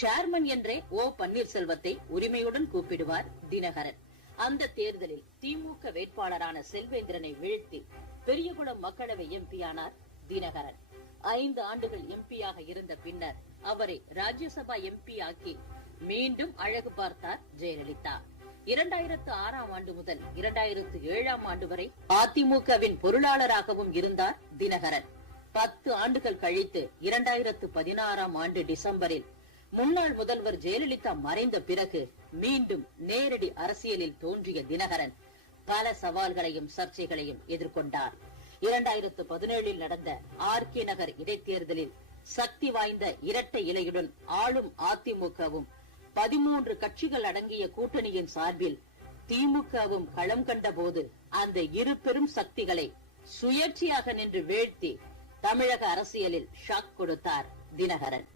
Chairman என்றே ஓ பன்னீர்செல்வத்தை உரிமையுடன் கூப்பிடுவார் தினகரன். அந்த தேர்தலில் திமுக வேட்பாளரான செல்வேந்திரனை வீழ்த்தி பெரியகுளம் மக்களவை எம்பி ஆனார் தினகரன். 5 ஆண்டுகள் எம்பியாக இருந்த பின்னர் அவரை ராஜ்யசபா எம்பி ஆக்கி மீண்டும் அழகு பார்த்தார் ஜெயலலிதா. 2006ஆம் ஆண்டு முதல் 2007ஆம் ஆண்டு வரை அதிமுகவின் பொருளாளராகவும் இருந்தார் தினகரன். 10 ஆண்டுகள் கழித்து 2016ஆம் ஆண்டு டிசம்பரில் முன்னாள் முதல்வர் ஜெயலலிதா மறைந்த பிறகு மீண்டும் நேரடி அரசியலில் தோன்றிய தினகரன் பல சவால்களையும் சர்ச்சைகளையும் எதிர்கொண்டார். 2017இல் நடந்த ஆர்கே நகர் இடைத்தேர்தலில் சக்தி வாய்ந்த இரட்டை இலையுடன் ஆளும் அதிமுகவும் 13 கட்சிகள் அடங்கிய கூட்டணியின் சார்பில் திமுகவும் களம் கண்ட போது அந்த இரு பெரும் சக்திகளை சுயேட்சையாக நின்று வீழ்த்தி தமிழக அரசியலில் ஷாக் கொடுத்தார் தினகரன்.